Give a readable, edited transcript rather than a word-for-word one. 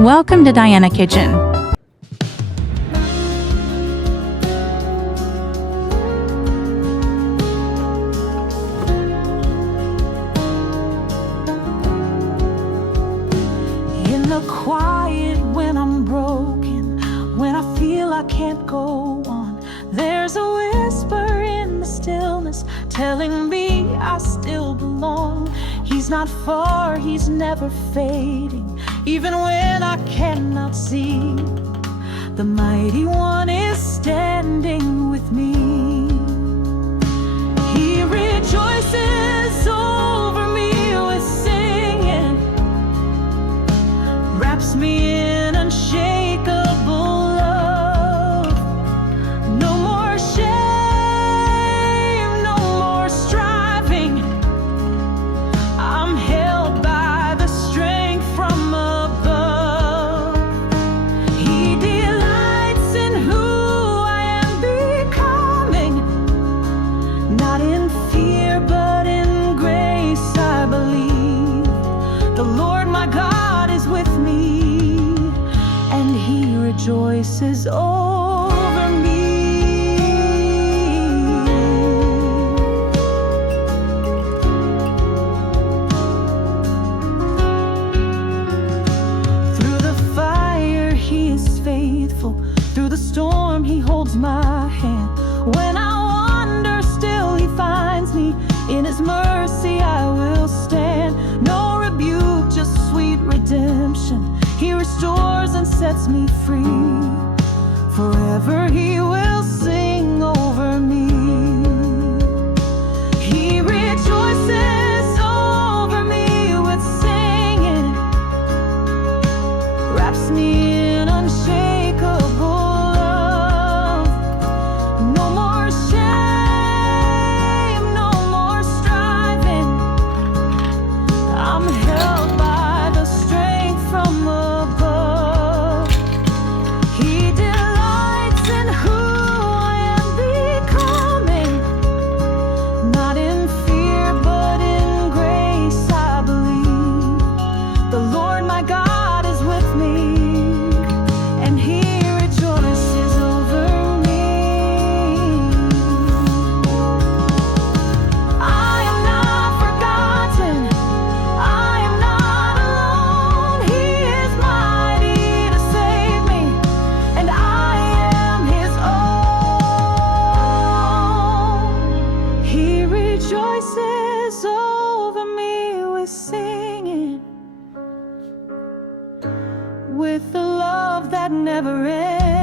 Welcome to Diana Kitchen. In the quiet, when I'm broken, when I feel I can't go on, there's a whisper in the stillness telling me I still belong. He's not far, he's never fading, even when I cannot see. The mighty one is standing with me. He rejoices over me with singing, wraps me in unshakable love. No more shame, no more striving. I'm held by the strength from above. He delights in who I am becoming, not in fear but in grace I believe. The Lord my God is with me, and he rejoices over me. Through the fire he is faithful, through the storm he holds my hand. When I wander still he finds me, in his mercy I will stand. No rebuke, just sweet redemption. He restores and sets me free. Forever he will sing over me. He rejoices over me with singing, wraps me in unshakable love. No more shame, no more striving. I'm held by the strength from above. He delights in who I am becoming, not in fear but in grace I believe. The Lord my God is with me, and he rejoices over me. I am not forgotten, I am not alone. He is mighty to save me, and I am his own. He rejoices over me with singing, with the love that never ends.